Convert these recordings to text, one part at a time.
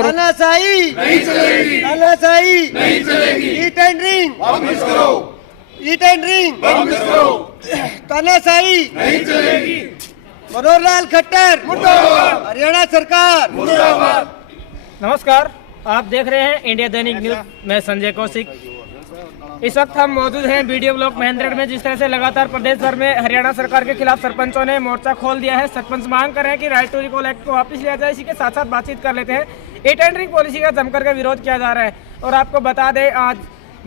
करो। तानाशाही नहीं चलेगी, तानाशाही नहीं चलेगी। ईट एंड ड्रिंक वापस करो, ईट एंड ड्रिंक वापस करो। तानाशाही नहीं चलेगी। मनोहर लाल खट्टर मुर्दाबाद, हरियाणा सरकार मुर्दाबाद। नमस्कार, आप देख रहे हैं इंडिया दैनिक न्यूज। मैं संजय कौशिक। इस वक्त हम मौजूद हैं वीडियो ब्लॉक महेंद्रगढ़ में। जिस तरह से लगातार प्रदेश भर में हरियाणा सरकार के खिलाफ सरपंचों ने मोर्चा खोल दिया है। सरपंच मांग कर रहे हैं कि राइट टू रिकॉल एक्ट को वापस लिया जाए। इसी के साथ साथ बातचीत कर लेते हैं। ईट एंड ड्रिंक पॉलिसी का जमकर के विरोध किया जा रहा है। और आपको बता दें, आज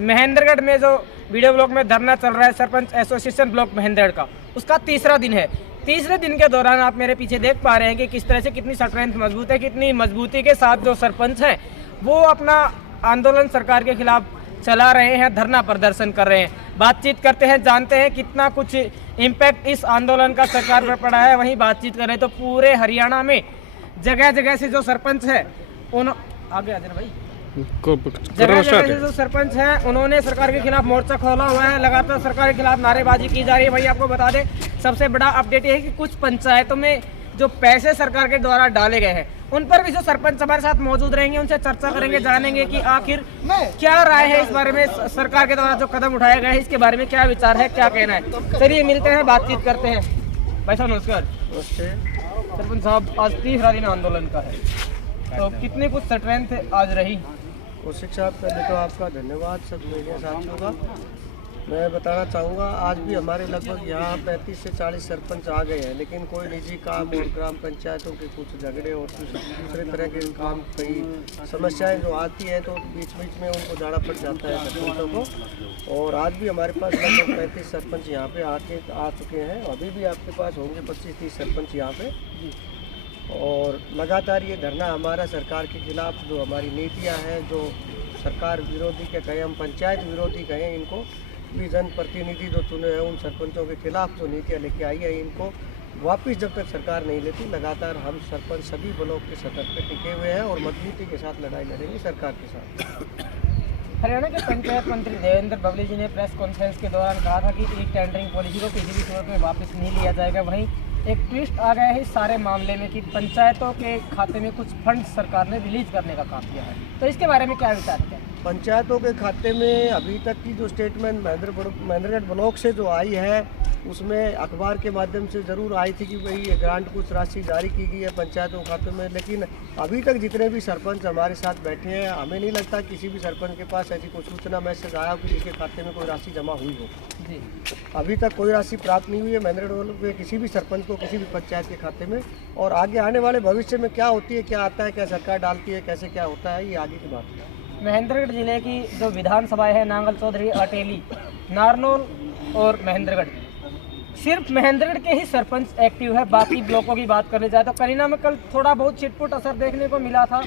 महेंद्रगढ़ में जो वीडियो ब्लॉक में धरना चल रहा है सरपंच एसोसिएशन ब्लॉक महेंद्रगढ़ का, उसका तीसरा दिन है। तीसरे दिन के दौरान आप मेरे पीछे देख पा रहे हैं कि किस तरह से कितनी स्ट्रेंथ मजबूत है, कितनी मजबूती के साथ जो सरपंच हैं वो अपना आंदोलन सरकार के खिलाफ चला रहे हैं, धरना प्रदर्शन कर रहे हैं। बातचीत करते हैं, जानते हैं कितना कुछ इम्पैक्ट इस आंदोलन का सरकार पर पड़ा है। वहीं बातचीत करें तो पूरे हरियाणा में जगह जगह से जो सरपंच है उन आगे आ जाना भाई, जगह जगह से जो सरपंच हैं उन्होंने सरकार के खिलाफ मोर्चा खोला हुआ है। लगातार सरकार के खिलाफ नारेबाजी की जा रही है। भाई आपको बता दें, सबसे बड़ा अपडेट ये है कि कुछ पंचायतों में जो पैसे सरकार के द्वारा डाले गए हैं उन पर भी जो सरपंच हमारे साथ मौजूद रहेंगे, उनसे चर्चा करेंगे, जानेंगे कि आखिर क्या राय है इस बारे में, सरकार के द्वारा जो कदम उठाए गए हैं इसके बारे में क्या विचार है, क्या कहना है। चलिए मिलते हैं, बातचीत करते हैं। भाई साहब नमस्कार। सरपंच साहब, आज तीसरा दिन आंदोलन का है, तो कितनी कुछ स्ट्रेंथ आज रही? कौशिक साहब, पहले तो आपका धन्यवाद सब मीडिया साथियों का। मैं बताना चाहूँगा, आज भी हमारे लगभग यहाँ 35 से 40 सरपंच आ गए हैं, लेकिन कोई निजी काम और ग्राम पंचायतों के कुछ झगड़े और कुछ दूसरे तरह के काम, कई समस्याएं जो आती हैं तो बीच बीच में उनको जाना पड़ जाता है सरपंचों को। और आज भी हमारे पास लगभग 35 सरपंच यहाँ पे आ चुके हैं। अभी भी आपके पास होंगे 25-30 सरपंच यहाँ पे। और लगातार ये धरना हमारा सरकार के खिलाफ, जो हमारी नीतियाँ हैं, जो सरकार विरोधी के कहें, हम पंचायत विरोधी कहें इनको, भी जनप्रतिनिधि जो चुने हैं उन सरपंचों के खिलाफ जो नीतियाँ लेके आई है इनको वापस जब तक सरकार नहीं लेती, लगातार हम सरपंच सभी ब्लॉक के सतर्क पे टिके हुए हैं और मजबूती के साथ लड़ाई लड़ेंगे सरकार के साथ। हरियाणा के पंचायत मंत्री देवेंद्र बबली जी ने प्रेस कॉन्फ्रेंस के दौरान कहा था कि ई टेंडरिंग पॉलिसी को किसी भी सूरत में वापस नहीं लिया जाएगा। वहीं एक ट्विस्ट आ गया है इस सारे मामले में कि पंचायतों के खाते में कुछ फंड सरकार ने रिलीज करने का काम किया है, तो इसके बारे में क्या विचार है? पंचायतों के खाते में अभी तक की जो स्टेटमेंट महेंद्रगढ़ ब्लॉक से जो आई है उसमें अखबार के माध्यम से ज़रूर आई थी कि भाई ये ग्रांट कुछ राशि जारी की गई है पंचायतों के खातों में, लेकिन अभी तक जितने भी सरपंच हमारे साथ बैठे हैं हमें नहीं लगता किसी भी सरपंच के पास ऐसी कोई सूचना मैसेज आया कि जिसके खाते में कोई राशि जमा हुई हो। जी, अभी तक कोई राशि प्राप्त नहीं हुई है महेंद्रगढ़ के किसी भी सरपंच को, किसी भी पंचायत के खाते में। और आगे आने वाले भविष्य में क्या होती है, क्या आता है, क्या सरकार डालती है, कैसे क्या होता है, ये आगे की बात है। महेंद्रगढ़ जिले की जो विधानसभाएं है, नांगल, चौधरी, अटेली, नारनौल और महेंद्रगढ़, सिर्फ महेंद्रगढ़ के ही सरपंच एक्टिव है। बाकी ब्लॉकों की बात करने जाए तो करीना में कल थोड़ा बहुत छिटपुट असर देखने को मिला था,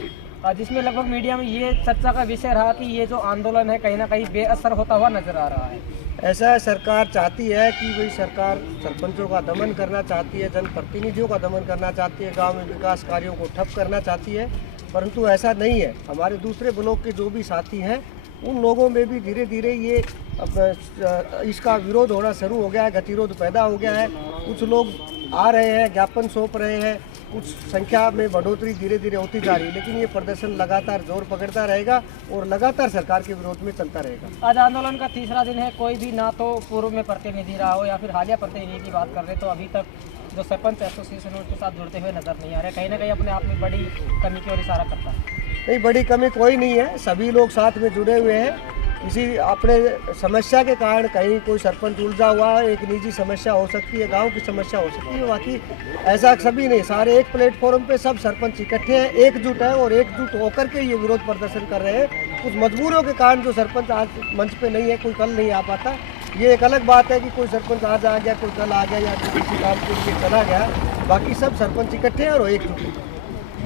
जिसमें लगभग मीडिया में ये चर्चा का विषय रहा कि ये जो आंदोलन है कहीं ना कहीं बेअसर होता हुआ नजर आ रहा है। ऐसा सरकार चाहती है कि भाई सरकार सरपंचों का दमन करना चाहती है, जनप्रतिनिधियों का दमन करना चाहती है, गांव में विकास कार्यों को ठप करना चाहती है, परंतु ऐसा नहीं है। हमारे दूसरे ब्लॉक के जो भी साथी हैं उन लोगों में भी धीरे धीरे ये इसका विरोध होना शुरू हो गया है, गतिरोध पैदा हो गया है। कुछ लोग आ रहे हैं, ज्ञापन सौंप रहे हैं, कुछ संख्या में बढ़ोतरी धीरे धीरे होती जा रही है, लेकिन ये प्रदर्शन लगातार जोर पकड़ता रहेगा और लगातार सरकार के विरोध में चलता रहेगा। आज आंदोलन का तीसरा दिन है, कोई भी ना तो पूर्व में प्रतिनिधि रहा हो या फिर हालिया प्रतिनिधि की बात कर रहे तो अभी तक जो सरपंच एसोसिएशन उनके साथ जुड़ते हुए नजर नहीं आ रहे। कहीं ना कहीं अपने आप में बड़ी कमी की ओर इशारा करता है। नहीं, बड़ी कमी कोई नहीं है, सभी लोग साथ में जुड़े हुए हैं। किसी अपने समस्या के कारण कहीं कोई सरपंच उलझा हुआ है, एक निजी समस्या हो सकती है, गांव की समस्या हो सकती है, बाकी ऐसा सभी नहीं, सारे एक प्लेटफॉर्म पे सब सरपंच इकट्ठे हैं, एकजुट है और एकजुट होकर के ये विरोध प्रदर्शन कर रहे हैं। कुछ मजबूरियों के कारण जो सरपंच आज मंच पे नहीं है, कोई कल नहीं आ पाता, ये एक अलग बात है कि कोई सरपंच आज आ गया, कोई कल आ गया या किसी काम के लिए चला गया, बाकी सब सरपंच इकट्ठे हैं और एकजुट हैं।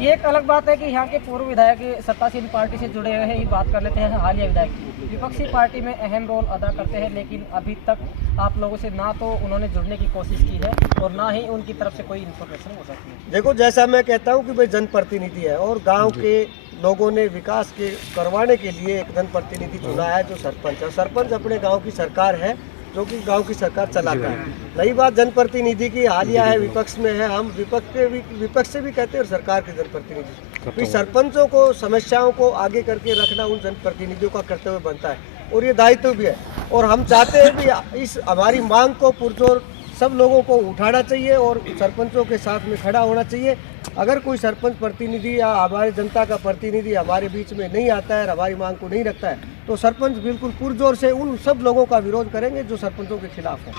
ये एक अलग बात है कि यहाँ के पूर्व विधायक सत्तासीन पार्टी से जुड़े हुए हैं। ये बात कर लेते हैं हालिया विधायक की। विपक्षी पार्टी में अहम रोल अदा करते हैं, लेकिन अभी तक आप लोगों से ना तो उन्होंने जुड़ने की कोशिश की है और ना ही उनकी तरफ से कोई इन्फॉर्मेशन हो सकती है। देखो, जैसा मैं कहता हूँ कि भाई जनप्रतिनिधि है और गांव के लोगों ने विकास के करवाने के लिए एक जनप्रतिनिधि चुना है जो सरपंच है। सरपंच अपने गांव की सरकार है जो कि गांव की सरकार चलाता है। रही बात जनप्रतिनिधि की, हालिया है विपक्ष में है, हम विपक्ष से भी कहते हैं और सरकार के जनप्रतिनिधि भी, सरपंचों को समस्याओं को आगे करके रखना उन जनप्रतिनिधियों का कर्तव्य बनता है और ये दायित्व भी है। और हम चाहते हैं भी इस हमारी मांग को पुरजोर सब लोगों को उठाना चाहिए और सरपंचों के साथ में खड़ा होना चाहिए। अगर कोई सरपंच प्रतिनिधि या हमारे जनता का प्रतिनिधि हमारे बीच में नहीं आता है और हमारी मांग को नहीं रखता है तो सरपंच बिल्कुल पुरजोर से उन सब लोगों का विरोध करेंगे जो सरपंचों के खिलाफ है।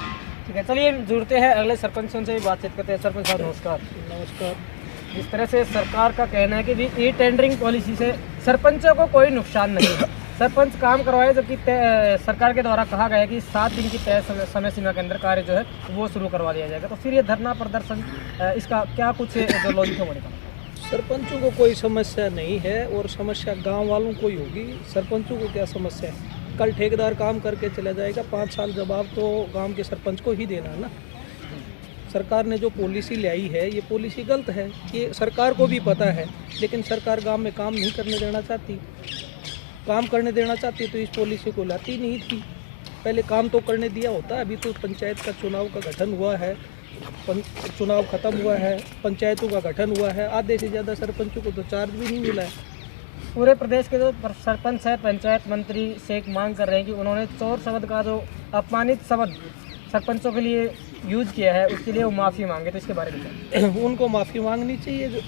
ठीक है, चलिए जुड़ते हैं अगले सरपंचों से भी बातचीत करते हैं। सरपंच साहब नमस्कार। नमस्कार। जिस तरह से सरकार का कहना है कि भी ई टेंडरिंग पॉलिसी से सरपंचों को कोई नुकसान नहीं है, सरपंच काम करवाए, जबकि सरकार के द्वारा कहा गया है कि 7 दिन की तय समय सीमा के अंदर कार्य जो है वो शुरू करवा दिया जाएगा, तो फिर ये धरना प्रदर्शन इसका क्या कुछ जो लॉजिक है वो निकला? सरपंचों को कोई समस्या नहीं है और समस्या गांव वालों को ही होगी। सरपंचों को क्या समस्या है? कल ठेकेदार काम करके चला जाएगा, 5 साल जवाब तो गांव के सरपंच को ही देना है ना। सरकार ने जो पॉलिसी लाई है ये पॉलिसी गलत है, ये सरकार को भी पता है, लेकिन सरकार गांव में काम नहीं करने देना चाहती। काम करने देना चाहती तो इस पॉलिसी को लाती नहीं थी। पहले काम तो करने दिया होता। अभी तो पंचायत का चुनाव का गठन हुआ है, चुनाव खत्म हुआ है, पंचायतों का गठन हुआ है, आधे से ज़्यादा सरपंचों को तो चार्ज भी नहीं मिला है। पूरे प्रदेश के जो सरपंच है पंचायत मंत्री से एक मांग कर रहे हैं कि उन्होंने चोर शब्द का जो अपमानित शब्द सरपंचों के लिए यूज किया है उसके लिए वो माफ़ी मांगे, तो इसके बारे में उनको माफ़ी मांगनी चाहिए जो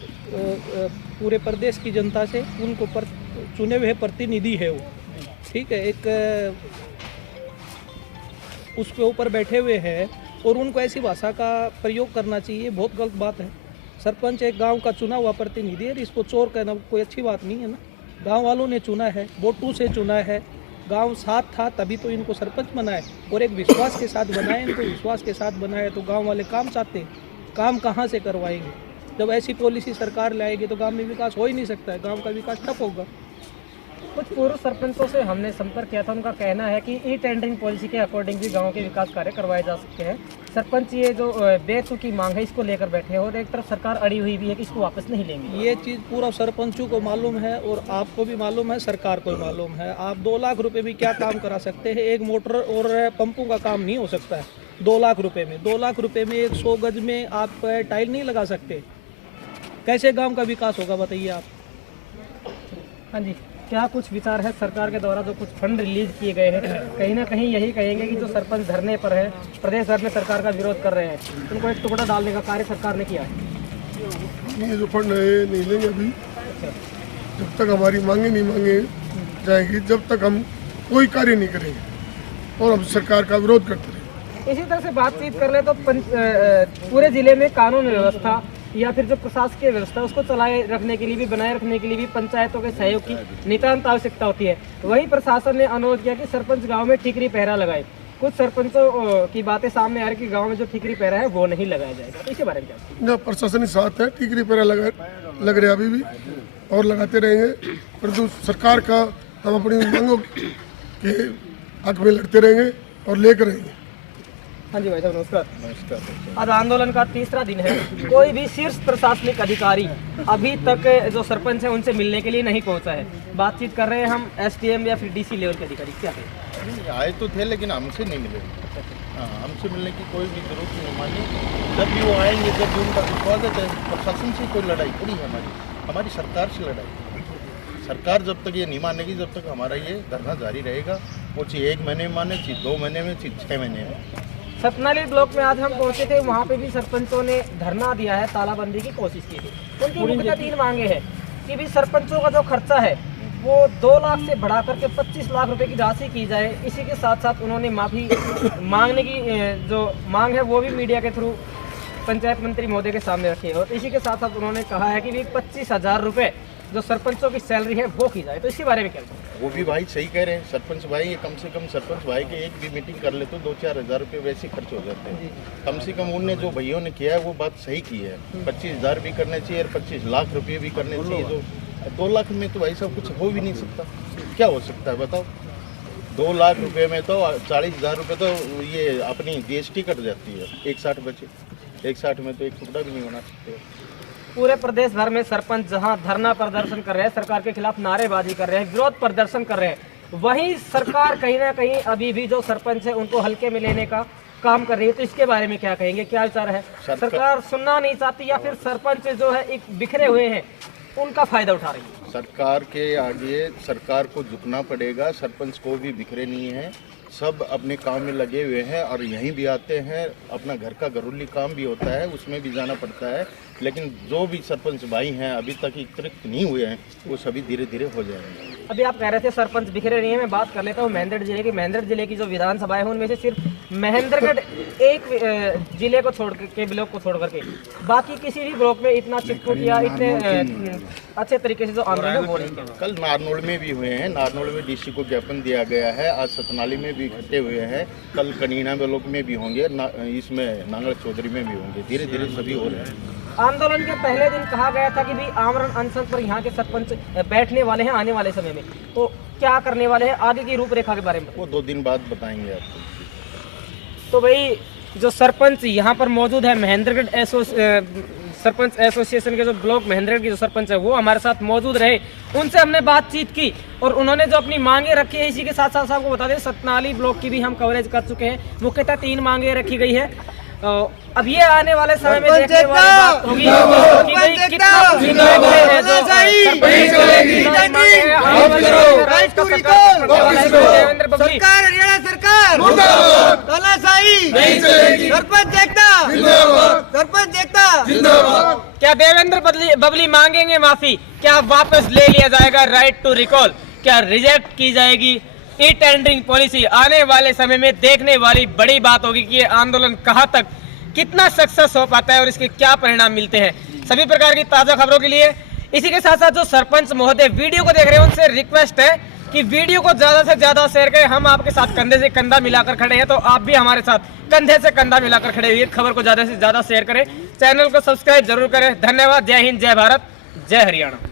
पूरे प्रदेश की जनता से। उनको चुने हुए प्रतिनिधि है वो, ठीक है, एक उसके ऊपर बैठे हुए हैं और उनको ऐसी भाषा का प्रयोग करना चाहिए, बहुत गलत बात है। सरपंच एक गांव का चुना हुआ प्रतिनिधि है, इसको चोर कहना कोई अच्छी बात नहीं है ना। गांव वालों ने चुना है, वोटों से चुना है, गांव साथ था तभी तो इनको सरपंच बनाए और एक विश्वास के साथ बनाए। इनको विश्वास के साथ बनाए तो गांव वाले काम चाहते हैं, काम कहाँ से करवाएंगे? जब ऐसी पॉलिसी सरकार लाएगी तो गांव में विकास हो ही नहीं सकता है, गांव का विकास ठप होगा। कुछ पूर्व सरपंचों से हमने संपर्क किया था, उनका कहना है कि ई टेंडरिंग पॉलिसी के अकॉर्डिंग भी गाँव के विकास कार्य करवाए जा सकते हैं। सरपंच ये जो बेतुकी मांग है इसको लेकर बैठे हैं और एक तरफ सरकार अड़ी हुई भी है कि इसको वापस नहीं लेंगे। ये चीज़ पूरा सरपंचों को मालूम है और आपको भी मालूम है, सरकार को भी मालूम है। आप 2 लाख रुपए में क्या काम करा सकते हैं? एक मोटर और पंपों का काम नहीं हो सकता है 2 लाख रुपए में। 2 लाख रुपए में 100 गज में आप टाइल नहीं लगा सकते। कैसे गाँव का विकास होगा बताइए आप? हाँ जी, क्या कुछ विचार है सरकार के द्वारा जो कुछ फंड रिलीज किए गए हैं? कहीं ना कहीं यही कहेंगे कि जो सरपंच धरने पर है, प्रदेश भर में सरकार का विरोध कर रहे हैं, उनको एक टुकड़ा डालने का कार्य सरकार ने किया है। ये जो फंड है नहीं लेंगे अभी, जब तक हमारी मांगे नहीं मांगे जाएगी, जब तक हम कोई कार्य नहीं करेंगे और हम सरकार का विरोध करते रहेंगे। इसी तरह से बातचीत कर ले तो पूरे जिले में कानून व्यवस्था या फिर जो प्रशासकीय व्यवस्था उसको चलाए रखने के लिए भी, बनाए रखने के लिए भी पंचायतों के सहयोग की नितांत आवश्यकता होती है। वहीं प्रशासन ने अनुरोध किया कि सरपंच गांव में ठीकरी पहरा लगाए। कुछ सरपंचों की बातें सामने आ रही कि गांव में जो ठीकरी पहरा है वो नहीं लगाया जाएगा, तो इसके बारे में क्या? ना प्रशासनिक साथ है, ठीकरी पहरा लग रहे अभी भी और लगाते रहेंगे, परंतु सरकार का हम अपनी मांगों के हक में लड़ते रहेंगे और लेकर रहेंगे। हाँ जी भाई साहब नमस्कार। नमस्कार। आज आंदोलन का 3रा दिन है, कोई भी शीर्ष प्रशासनिक अधिकारी अभी तक जो सरपंच है उनसे मिलने के लिए नहीं पहुंचा है। बातचीत कर रहे हैं हम SDM या फिर DC लेवल के अधिकारी, क्या कहें? आए तो थे लेकिन हमसे नहीं मिले। हाँ, हमसे मिलने की कोई भी जरूरत नहीं मानी। जब भी वो आएंगे, जब भी उनका स्वागत है। प्रशासन से कोई लड़ाई थोड़ी है हमारी सरकार से लड़ाई। सरकार जब तक ये नहीं मानेगी जब तक हमारा ये धरना जारी रहेगा। वो चाहे 1 महीने में माने, चाहे 2 महीने में, चाहे 6 महीने में। सतनाली ब्लॉक में आज हम पहुंचे थे, वहाँ पे भी सरपंचों ने धरना दिया है, तालाबंदी की कोशिश की थी। उनकी मुख्य 3 मांगे हैं कि भी सरपंचों का जो खर्चा है वो 2 लाख से बढ़ा करके 25 लाख रुपए की राशि की जाए। इसी के साथ साथ उन्होंने माफ़ी मांगने की जो मांग है वो भी मीडिया के थ्रू पंचायत मंत्री महोदय के सामने रखी है। और इसी के साथ साथ उन्होंने कहा है कि भी 25,000 रुपये जो सरपंचों की सैलरी है वो की जाए, तो इसके बारे में क्या? वो भी भाई सही कह रहे हैं। सरपंच भाई ये कम से कम सरपंच भाई के एक भी मीटिंग कर ले तो 2-4 हज़ार रुपये वैसे खर्च हो जाते हैं। कम से कम उनने जो भैयों ने किया है वो बात सही की है। 25,000 भी करने चाहिए और 25 लाख रुपये भी करने चाहिए। जो 2 लाख में तो भाई सब कुछ हो भी नहीं सकता। क्या हो सकता है बताओ? 2 लाख रुपये में तो 40,000 रुपये तो ये अपनी GST कट जाती है। 160 बचे, 160 में तो एक टुकड़ा भी नहीं बना सकते। पूरे प्रदेश भर में सरपंच जहां धरना प्रदर्शन कर रहे हैं, सरकार के खिलाफ नारेबाजी कर रहे हैं, विरोध प्रदर्शन कर रहे हैं, वहीं सरकार कहीं ना कहीं अभी भी जो सरपंच है उनको हल्के में लेने का काम कर रही है। तो इसके बारे में क्या कहेंगे, क्या विचार है? सरकार सुनना नहीं चाहती या फिर सरपंच जो है एक बिखरे हुए हैं उनका फायदा उठा रही है? सरकार के आगे सरकार को झुकना पड़ेगा। सरपंच को भी बिखरे नहीं है, सब अपने काम में लगे हुए हैं और यहीं भी आते हैं। अपना घर का घरेलू काम भी होता है, उसमें भी जाना पड़ता है। लेकिन जो भी सरपंच भाई हैं अभी तक एकत्रित नहीं हुए हैं, वो सभी धीरे धीरे हो जाएंगे। अभी आप कह रहे थे सरपंच बिखरे नहीं है, मैं बात कर लेता हूँ महेंद्रगढ़ जिले की। महेंद्रगढ़ जिले की जो विधानसभा है उनमें से सिर्फ महेंद्रगढ़ एक जिले को छोड़ के ब्लॉक को छोड़ करके बाकी किसी भी ब्लॉक में इतना चिटपुट या इतने अच्छे तरीके से जो आंदोलन हो रहे हैं। कल नारनौल में भी हुए हैं, नारनौल में डीसी को ज्ञापन दिया गया है। आज सतनाली में भी इकट्ठे हुए हैं, कल कनीना ब्लॉक में भी होंगे, इसमें नांगल चौधरी में भी होंगे। धीरे धीरे सभी हो रहे हैं। आंदोलन के पहले दिन कहा गया था कि भी आमरण अनशन पर यहाँ के सरपंच बैठने वाले हैं आने वाले समय में, तो क्या करने वाले हैं, आगे की रूपरेखा के बारे में? वो 2 दिन बाद बताएंगे आपको। तो भाई जो सरपंच यहाँ पर मौजूद है महेंद्रगढ़ सरपंच एसोसिएशन के जो ब्लॉक महेंद्रगढ़ के जो सरपंच है वो हमारे साथ मौजूद रहे, उनसे हमने बातचीत की और उन्होंने जो अपनी मांगे रखी है इसी के साथ साथ आपको बता दें सतनाली ब्लॉक की भी हम कवरेज कर चुके हैं। मुख्यतः 3 मांगे रखी गई है। अब ये आने वाले समय में देखने वाली बात होगी कि भाई कितना देवेंद्र बबली हरियाणा सरकार तानाशाही नहीं चलेगी, सरपंच देखता क्या देवेंद्र बबली मांगेंगे माफी? क्या वापस ले लिया जाएगा राइट टू रिकॉल? क्या रिजेक्ट की जाएगी ई टेंडरिंग पॉलिसी? आने वाले समय में देखने वाली बड़ी बात होगी कि ये आंदोलन कहां तक कितना सक्सेस हो पाता है और इसके क्या परिणाम मिलते हैं। सभी प्रकार की ताजा खबरों के लिए इसी के साथ साथ जो सरपंच महोदय वीडियो को देख रहे हैं उनसे रिक्वेस्ट है कि वीडियो को ज्यादा से ज्यादा शेयर करें। हम आपके साथ कंधे से कंधा मिलाकर खड़े हैं, तो आप भी हमारे साथ कंधे से कंधा मिलाकर खड़े हुए खबर को ज्यादा से ज्यादा शेयर करें, चैनल को सब्सक्राइब जरूर करें। धन्यवाद। जय हिंद, जय भारत, जय हरियाणा।